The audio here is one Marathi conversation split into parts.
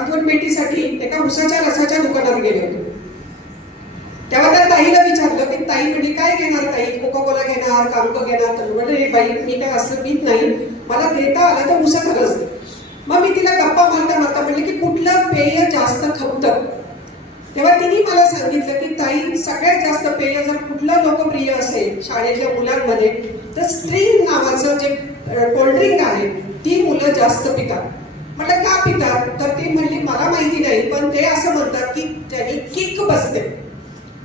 सांत्वन भेटीसाठी एका उसाच्या रसाच्या दुकानात गेले होते. तेव्हा त्या ताईला विचारलं की ताई म्हणजे काय घेणार ताई, कोका कोला घेणार, कामको घेणार? तर म्हणजे बाई मी काय असं पीत नाही, मला देता आलं तर उसाचा रस दे. मग मी तिला गप्पा मारता मारता म्हणले की कुठलं पेय जास्त खपतं? तेव्हा तिने मला सांगितलं की ताई सगळ्यात जास्त पेय जर कुठलं लोकप्रिय असेल शाळेतल्या मुलांमध्ये तर स्ट्रिंग नावाचं जे कोल्ड्रिंक आहे ती मुलं जास्त पितात. म्हटलं का पितात? तर ती म्हणली मला माहिती नाही, पण ते असं म्हणतात की त्यांनी किक बसते.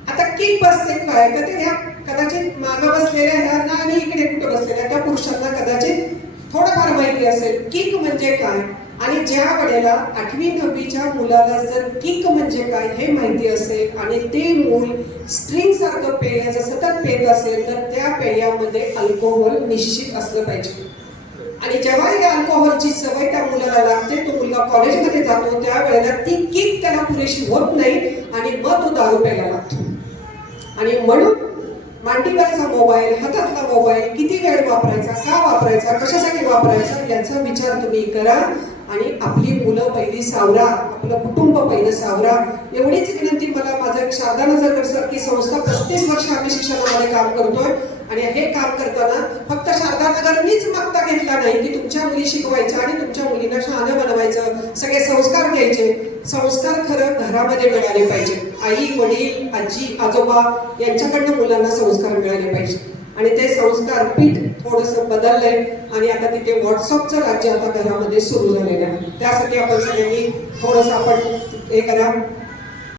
आता किक बसते काय तर ते ह्या कदाचित मागं बसलेल्या ह्यांना आणि इकडे कुठे बसलेल्या त्या पुरुषांना कदाचित थोडंफार माहिती असेल किक म्हणजे काय. आणि ज्या वेळेला 8वी 9वीच्या मुलाला जर किक म्हणजे काय हे माहिती असेल आणि ते मूल स्ट्रिंग सारखं पेय जर सतत पेत असेल तर त्या पेयामध्ये अल्कोहोल निश्चित असलं पाहिजे. आणि जेव्हा या अल्कोहोलची सवय त्या मुलाला लागते, तो मुलगा कॉलेजमध्ये जातो, त्यावेळेला ती किक त्याला पुरेशी होत नाही आणि मग तो दारू प्यायला लागतो. आणि म्हणून मांडीवरचा मोबाईल, हातातला मोबाईल किती वेळ वापरायचा, का वापरायचा, कशासाठी वापरायचा याचा विचार तुम्ही करा. आणि आपली मुलं पहिली सावरा, आपलं कुटुंब पहिलं सावरा. एवढीच विनंती मला. माझं शारदा नगरकर सारखी संस्था 35 वर्ष आम्ही शिक्षणामध्ये काम करतोय आणि हे काम करताना फक्त शारदा नगरनीच मागता घेतला नाही की तुमच्या मुली शिकवायच्या आणि तुमच्या मुलींना शहाणं बनवायचं, सगळे संस्कार द्यायचे. संस्कार खरं घरामध्ये मिळाले पाहिजे. आई वडील आजी आजोबा यांच्याकडनं मुलांना संस्कार मिळाले पाहिजे. आणि ते संस्कार पीठ थोडंसं बदललंय आणि आता तिथे व्हॉट्सअपचं राज्य आता घरामध्ये सुरू झालेलं आहे. त्यासाठी आपण सगळ्यांनी थोडंसं आपण हे करा.